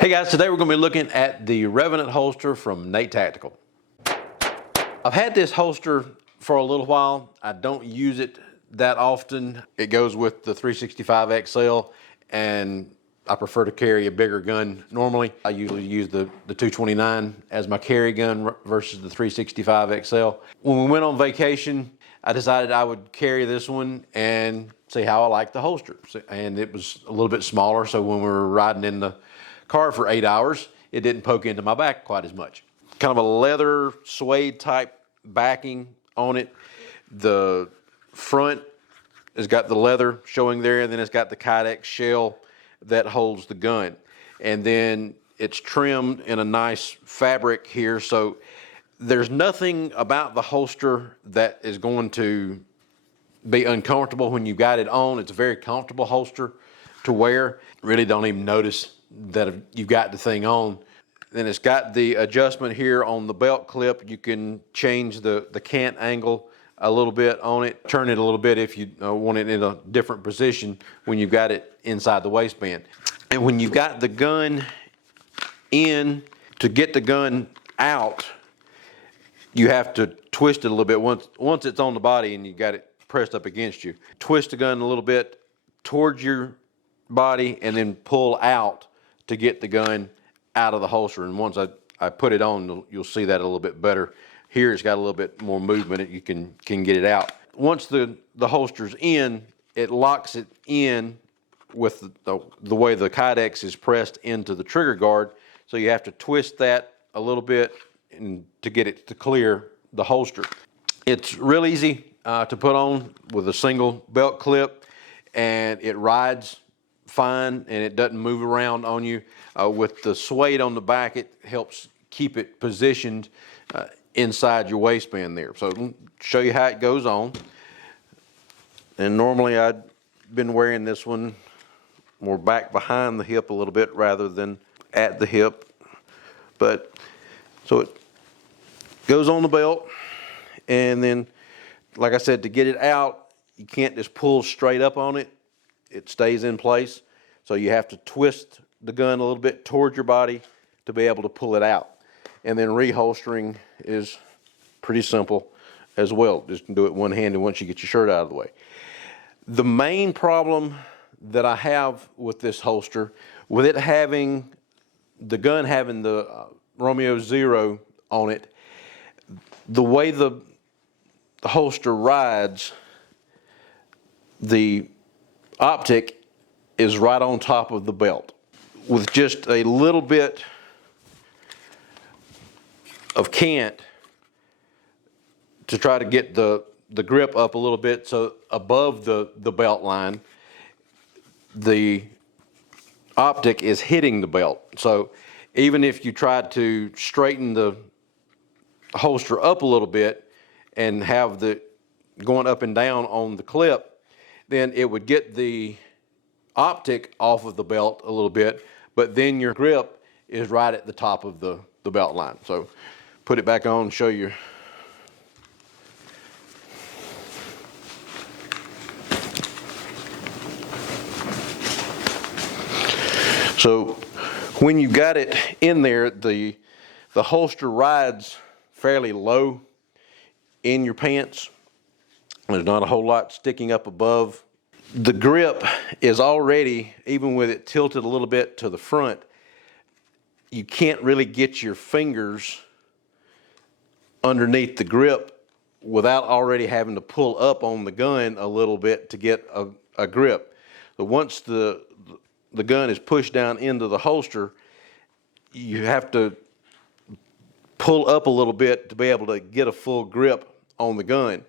Hey guys, today we're going to be looking at the Revenant holster from Nate Tactical. I've had this holster for a little while. I don't use it that often. It goes with the 365 XL, and I prefer to carry a bigger gun normally. I usually use the 229 as my carry gun versus the 365 XL. When we went on vacation, I decided I would carry this one and see how I like the holster. And it was a little bit smaller, so when we were riding in the car for 8 hours, it didn't poke into my back quite as much. Kind of a leather suede type backing on it. The front has got the leather showing there, and then it's got the Kydex shell that holds the gun. And then it's trimmed in a nice fabric here, so there's nothing about the holster that is going to be uncomfortable when you got it on. It's a very comfortable holster to wear. Really don't even notice that you've got the thing on. Then it's got the adjustment here on the belt clip. You can change the cant angle a little bit on it, turn it a little bit if you want it in a different position when you've got it inside the waistband. And when you've got the gun in, to get the gun out, you have to twist it a little bit. Once it's on the body and you got it pressed up against you, twist the gun a little bit towards your body and then pull out to get the gun out of the holster. And once I put it on, you'll see that a little bit better. Here it's got a little bit more movement. You can get it out. Once the holster's in, it locks it in with the way the Kydex is pressed into the trigger guard. So you have to twist that a little bit to get it to clear the holster. It's real easy to put on with a single belt clip, and it rides fine and it doesn't move around on you. With the suede on the back, it helps keep it positioned inside your waistband there. So I'll show you how it goes on. And normally I'd been wearing this one more back behind the hip a little bit rather than at the hip. But so it goes on the belt, and then like I said, to get it out, you can't just pull straight up on it. It stays in place. So you have to twist the gun a little bit towards your body to be able to pull it out. And then reholstering is pretty simple as well. Just do it one-handed once you get your shirt out of the way. The main problem that I have with this holster, with it having the gun having the Romeo 0 on it, the way the holster rides, the optic is right on top of the belt. With just a little bit of cant to try to get the grip up a little bit so above the belt line, the optic is hitting the belt. So even if you try to straighten the holster up a little bit and have the going up and down on the clip, then it would get the optic off of the belt a little bit, but then your grip is right at the top of the belt line. So put it back on and show you. So when you got it in there, the holster rides fairly low in your pants. There's not a whole lot sticking up above. The grip is already, even with it tilted a little bit to the front, you can't really get your fingers underneath the grip without already having to pull up on the gun a little bit to get a grip. So once the gun is pushed down into the holster, you have to pull up a little bit to be able to get a full grip on the gun.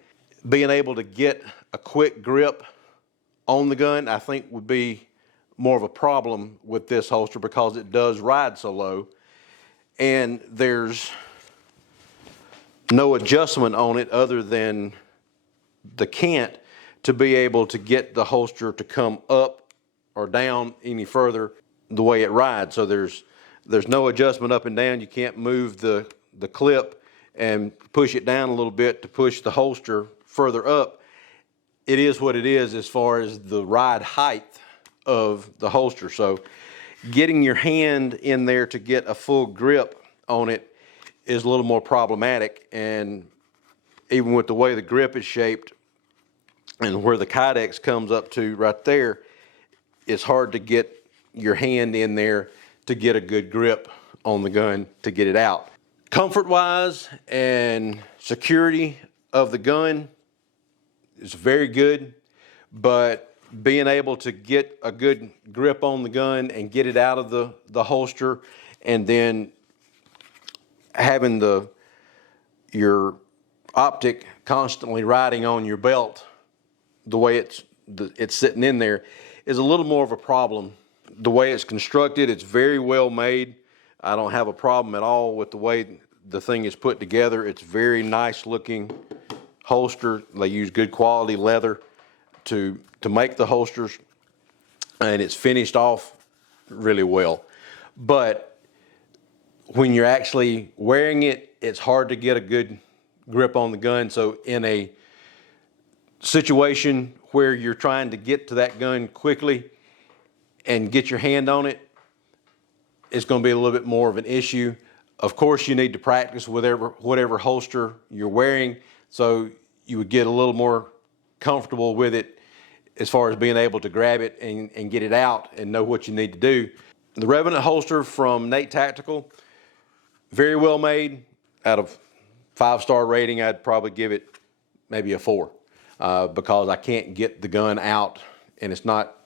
Being able to get a quick grip on the gun, I think, would be more of a problem with this holster because it does ride so low, and there's no adjustment on it other than the cant to be able to get the holster to come up or down any further the way it rides. So there's no adjustment up and down. You can't move the clip and push it down a little bit to push the holster further up. It is what it is as far as the ride height of the holster. So Getting your hand in there to get a full grip on it is a little more problematic, and even with the way the grip is shaped and where the kydex comes up to right there, it's hard to get your hand in there to get a good grip on the gun to get it out. Comfort wise and security of the gun is very good, but being able to get a good grip on the gun and get it out of the holster, and then having your optic constantly riding on your belt the way it's sitting in there is a little more of a problem. The way it's constructed, it's very well made. I don't have a problem at all with the way the thing is put together. It's very nice looking holster. They use good quality leather to make the holsters, and it's finished off really well. But when you're actually wearing it, it's hard to get a good grip on the gun. So in a situation where you're trying to get to that gun quickly and get your hand on it, it's going to be a little bit more of an issue. Of course, you need to practice with whatever holster you're wearing, so you would get a little more comfortable with it as far as being able to grab it and get it out and know what you need to do. The Revenant holster from Nate Tactical, very well made. Out of 5-star rating, I'd probably give it maybe a 4 because I can't get the gun out, and it's not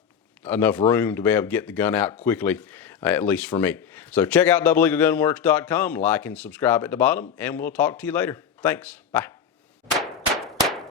enough room to be able to get the gun out quickly, at least for me. So check out doubleeaglegunworks.com, like and subscribe at the bottom, and we'll talk to you later. Thanks. Bye.